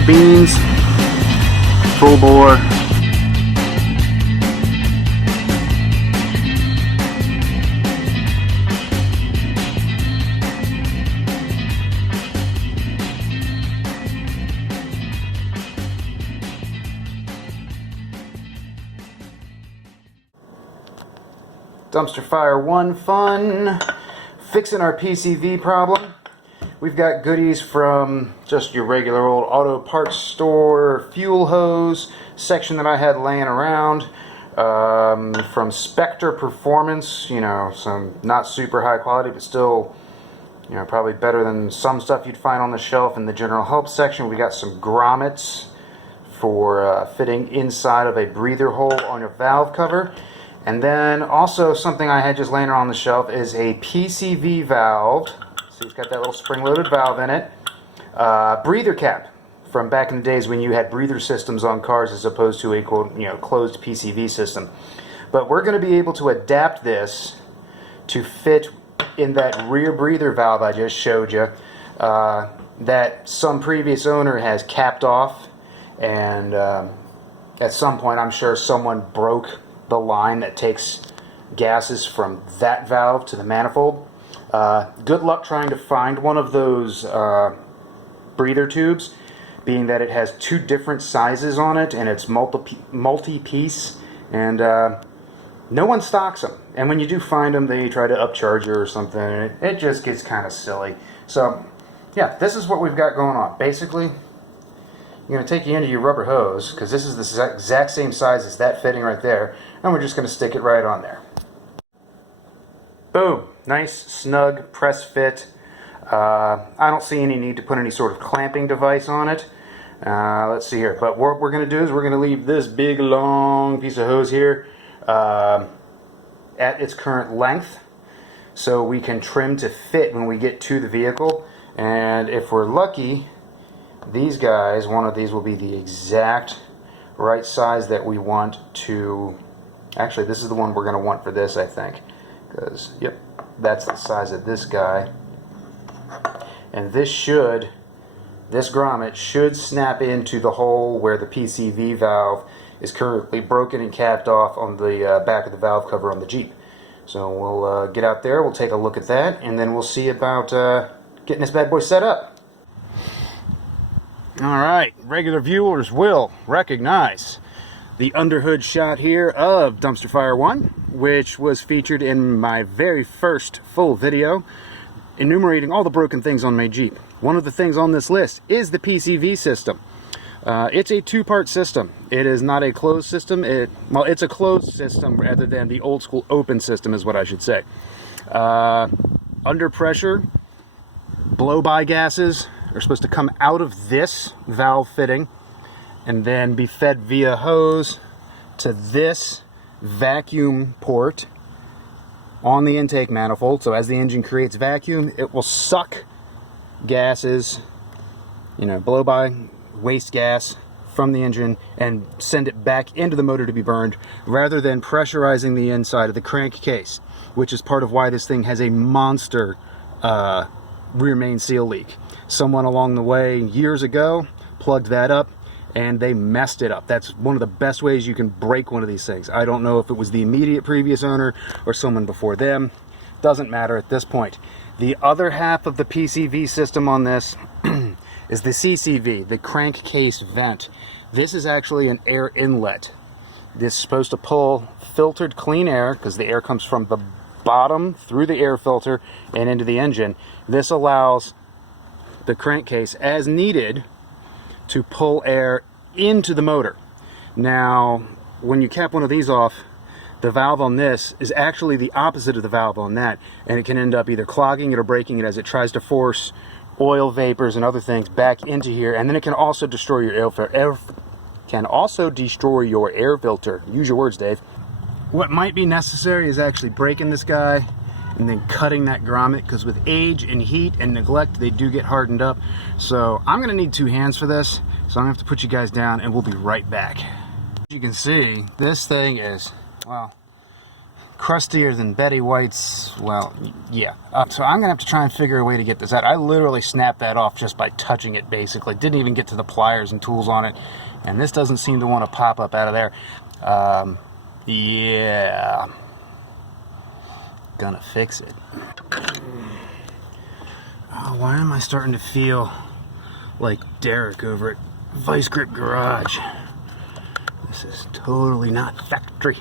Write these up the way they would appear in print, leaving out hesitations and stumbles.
the beans, full bore. Dumpster Fire 1 fun, fixing our PCV problem. We've got goodies from just your regular old auto parts store, fuel hose section that I had laying around, from Spectre Performance, you know, some not super high quality, but still, you know, probably better than some stuff you'd find on the shelf in the general help section. We got some grommets for fitting inside of a breather hole on your valve cover. And then also something I had just laying around on the shelf is a PCV valve. See, it's got that little spring-loaded valve in it. Breather cap from back in the days when you had breather systems on cars as opposed to a closed PCV system. But we're going to be able to adapt this to fit in that rear breather valve I just showed you that some previous owner has capped off, and at some point I'm sure someone broke the line that takes gases from that valve to the manifold. Good luck trying to find one of those breather tubes, being that it has two different sizes on it and it's multi-piece, and no one stocks them. And when you do find them, they try to upcharge you or something, and it just gets kind of silly. So yeah, this is what we've got going on. Basically, you're going to take you into your rubber hose, because this is the exact same size as that fitting right there, and we're just going to stick it right on there. Boom! Nice, snug press fit. I don't see any need to put any sort of clamping device on it. Let's see here. But what we're going to do is we're going to leave this big, long piece of hose here at its current length, so we can trim to fit when we get to the vehicle. And if we're lucky, these guys, one of these will be the exact right size that we want to... Actually, this is the one we're going to want for this, I think. Because, yep, that's the size of this guy. And this grommet should snap into the hole where the PCV valve is currently broken and capped off on the back of the valve cover on the Jeep. So we'll get out there, we'll take a look at that, and then we'll see about getting this bad boy set up. Alright, regular viewers will recognize the underhood shot here of Dumpster Fire 1, which was featured in my very first full video enumerating all the broken things on my Jeep. One of the things on this list is the PCV system. It's a two-part system. It is not a closed system. Well, it's a closed system rather than the old school open system is what I should say. Under pressure, blow-by gases are supposed to come out of this valve fitting and then be fed via hose to this vacuum port on the intake manifold. So as the engine creates vacuum, it will suck gases, blow-by waste gas from the engine and send it back into the motor to be burned, rather than pressurizing the inside of the crankcase, which is part of why this thing has a monster rear main seal leak. Someone along the way years ago plugged that up and they messed it up. That's one of the best ways you can break one of these things. I don't know if it was the immediate previous owner or someone before them. Doesn't matter at this point. The other half of the PCV system on this is the CCV, the crankcase vent. This is actually an air inlet. This is supposed to pull filtered clean air, because the air comes from the bottom through the air filter and into the engine. This allows the crankcase, as needed, to pull air into the motor. Now, when you cap one of these off, the valve on this is actually the opposite of the valve on that, and it can end up either clogging it or breaking it as it tries to force oil vapors and other things back into here, and then it can also destroy your air filter. Use your words, Dave. What might be necessary is actually breaking this guy and then cutting that grommet, because with age and heat and neglect, they do get hardened up. So I'm gonna need two hands for this, so I'm gonna have to put you guys down and we'll be right back. As you can see, this thing is, well, crustier than Betty White's, well, yeah. So I'm going to have to try and figure a way to get this out. I literally snapped that off just by touching it, basically. Didn't even get to the pliers and tools on it. And this doesn't seem to want to pop up out of there. Yeah. Gonna fix it. Oh, why am I starting to feel like Derek over at Vice Grip Garage? This is totally not factory.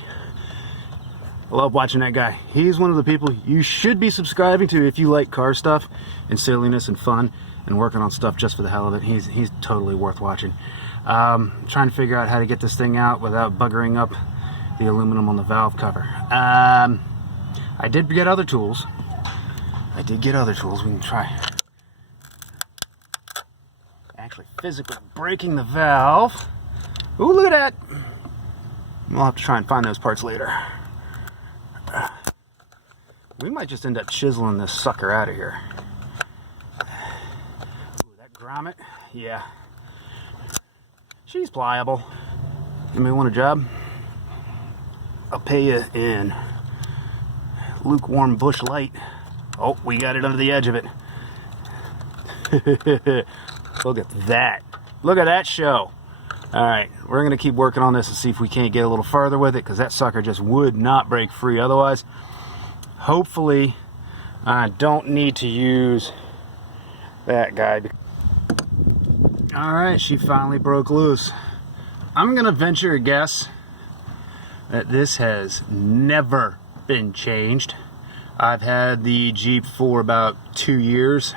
I love watching that guy. He's one of the people you should be subscribing to if you like car stuff and silliness and fun and working on stuff just for the hell of it. He's totally worth watching. Trying to figure out how to get this thing out without buggering up the aluminum on the valve cover. I did get other tools. We can try actually physically breaking the valve. Ooh, look at that. We'll have to try and find those parts later. We might just end up chiseling this sucker out of here. Ooh, that grommet, yeah. She's pliable. You may want a job. I'll pay you in lukewarm Bush Light. Oh, we got it under the edge of it. Look at that. Look at that show. Alright, we're going to keep working on this and see if we can't get a little further with it, because that sucker just would not break free otherwise. Hopefully, I don't need to use that guy. Alright, she finally broke loose. I'm going to venture a guess that this has never been changed. I've had the Jeep for about 2 years,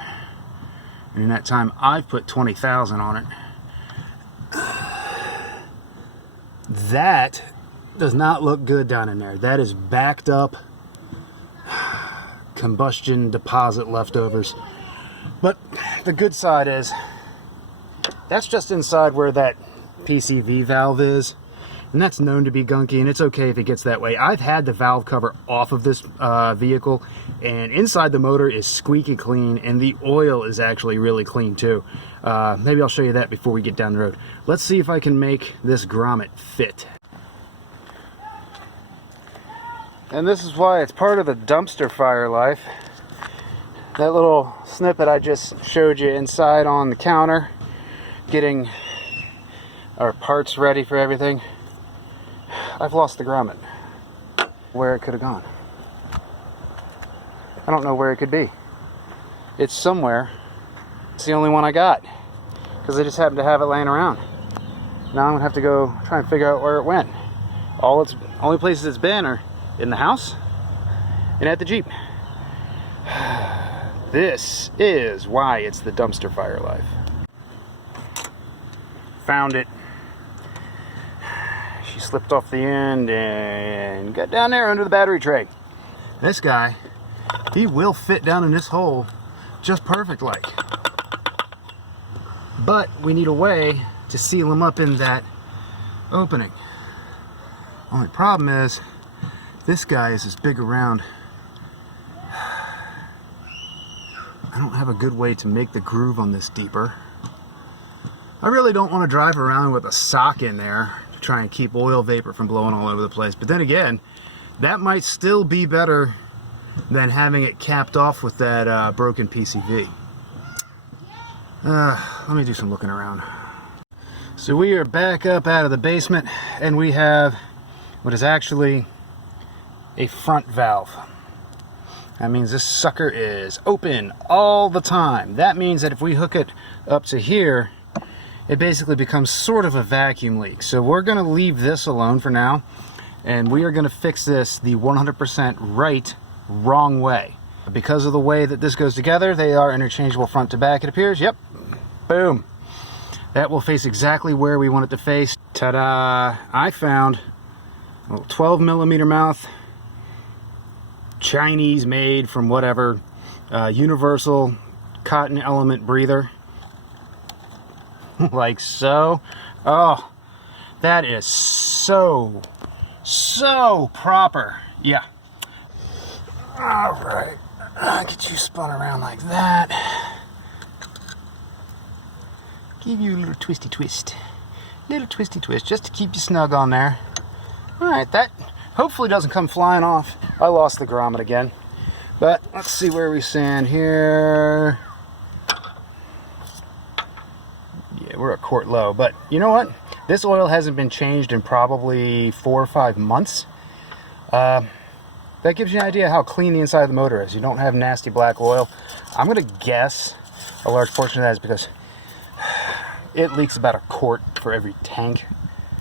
and in that time I've put 20,000 on it. That does not look good down in there. That is backed up combustion deposit leftovers. But the good side is that's just inside where that PCV valve is, and that's known to be gunky, and it's okay if it gets that way. I've had the valve cover off of this vehicle, and inside the motor is squeaky clean, and the oil is actually really clean too. Maybe I'll show you that before we get down the road. Let's see if I can make this grommet fit. And this is why it's part of the dumpster fire life. That little snippet I just showed you inside on the counter, getting our parts ready for everything. I've lost the grommet. Where it could have gone. I don't know where it could be. It's somewhere. It's the only one I got, because I just happened to have it laying around. Now I'm gonna have to go try and figure out where it went. Only places it's been are in the house and at the Jeep. This is why it's the dumpster fire life. Found it. She slipped off the end and got down there under the battery tray. This guy, he will fit down in this hole just perfect like. But we need a way to seal him up in that opening. Only problem is, this guy is this big around. I don't have a good way to make the groove on this deeper. I really don't want to drive around with a sock in there to try and keep oil vapor from blowing all over the place. But then again, that might still be better than having it capped off with that broken PCV. Let me do some looking around. So we are back up out of the basement, and we have what is actually a front valve. That means this sucker is open all the time. That means that if we hook it up to here, it basically becomes sort of a vacuum leak. So we're going to leave this alone for now, and we are going to fix this the 100% right, wrong way. Because of the way that this goes together, they are interchangeable front to back, it appears. Yep. Boom. That will face exactly where we want it to face. Ta-da! I found a 12 millimeter mouth, Chinese made from whatever, universal cotton element breather. Like so. Oh, that is so proper. Yeah. Alright. Get you spun around like that. Give you a little twisty twist. Little twisty twist just to keep you snug on there. Alright, hopefully doesn't come flying off. I lost the grommet again. But let's see where we stand here. Yeah, we're a quart low. But you know what? This oil hasn't been changed in probably 4 or 5 months. That gives you an idea how clean the inside of the motor is. You don't have nasty black oil. I'm going to guess a large portion of that is because it leaks about a quart for every tank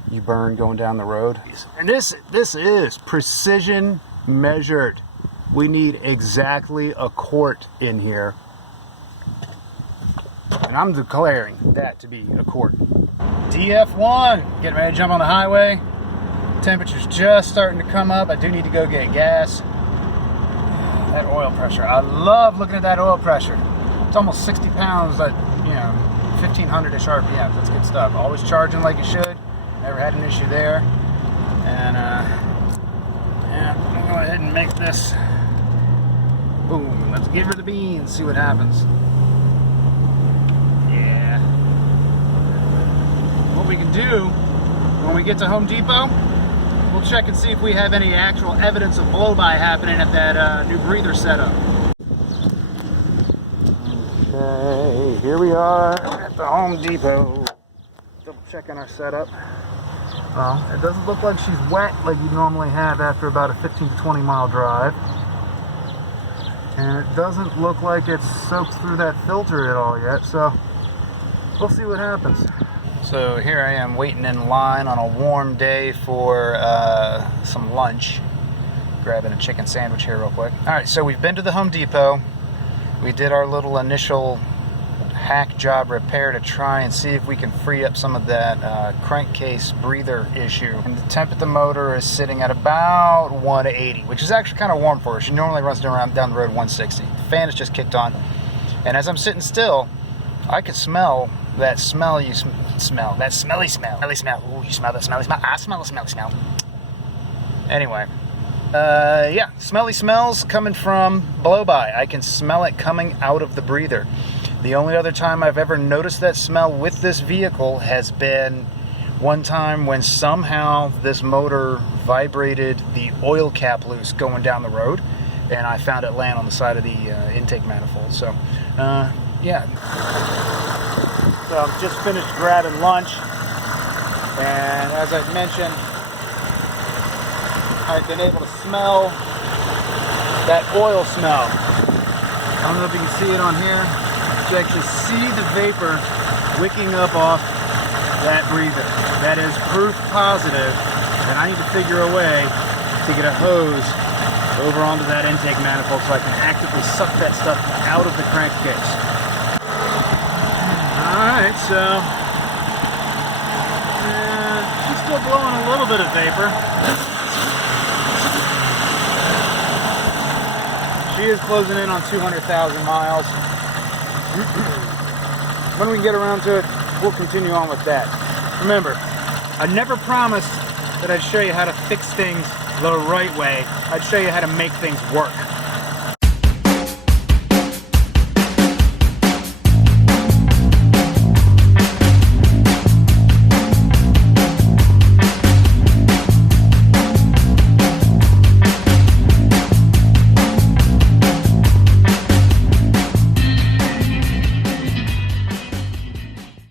you burn going down the road. And this is precision measured. We need exactly a quart in here. And I'm declaring that to be a quart. DF1, getting ready to jump on the highway. Temperature's just starting to come up. I do need to go get gas. That oil pressure. I love looking at that oil pressure. It's almost 60 pounds at, 1,500-ish RPM. That's good stuff. Always charging like it should. Never had an issue there. And, yeah, I'm going to go ahead and make this. Boom. Let's give her the beans, see what happens. Yeah. What we can do when we get to Home Depot, we'll check and see if we have any actual evidence of blow-by happening at that new breather setup. Okay, here we are at the Home Depot. Double checking our setup. Well, it doesn't look like she's wet like you normally have after about a 15 to 20 mile drive. And it doesn't look like it's soaked through that filter at all yet, so we'll see what happens. So here I am waiting in line on a warm day for some lunch. Grabbing a chicken sandwich here real quick. Alright, so we've been to the Home Depot. We did our little initial hack job repair to try and see if we can free up some of that crankcase breather issue. And the temp at the motor is sitting at about 180, which is actually kind of warm for her. She normally runs around down the road 160. The fan is just kicked on. And as I'm sitting still, I could smell that smell you smell. That smelly smell. Smelly smell. Ooh, you smell that smelly smell? I smell a smelly smell. Anyway. Yeah, smelly smells coming from blow-by. I can smell it coming out of the breather. The only other time I've ever noticed that smell with this vehicle has been one time when somehow this motor vibrated the oil cap loose going down the road, and I found it laying on the side of the intake manifold. So, yeah. So I've just finished grabbing lunch, and as I mentioned, I've been able to smell that oil smell. I don't know if you can see it on here. You actually see the vapor wicking up off that breather. That is proof positive that I need to figure a way to get a hose over onto that intake manifold so I can actively suck that stuff out of the crankcase. Alright, so she's still blowing a little bit of vapor. She is closing in on 200,000 miles. When we get around to it, we'll continue on with that. Remember, I never promised that I'd show you how to fix things the right way. I'd show you how to make things work.